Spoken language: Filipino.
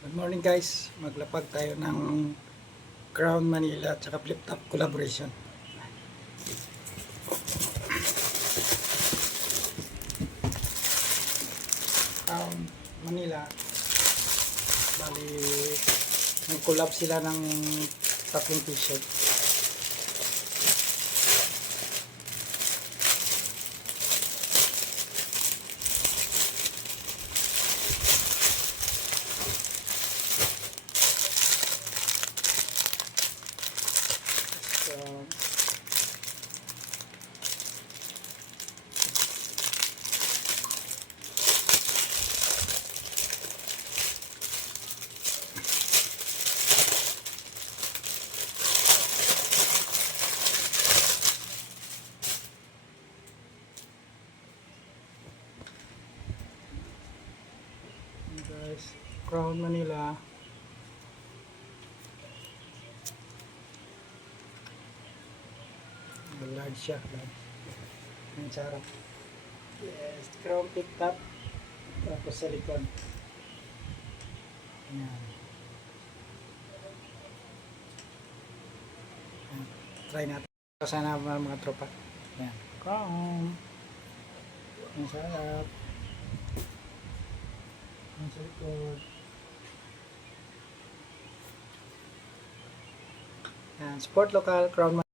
Good morning guys, maglapag tayo ng Crown Manila at saka Flip Top collaboration. Crown Manila, bali nag-collab sila ng tatlong t-shirt. Guys, Crown Manila. Large siya, large. Ang sarap. Yes, Crown Flip Top. Tapos sa likod. Ayan. Ayan. Try natin. Sana mga tropa. Ayan. Crown. Ang sarap. Ang sa likod. Ayan. Support local, Crown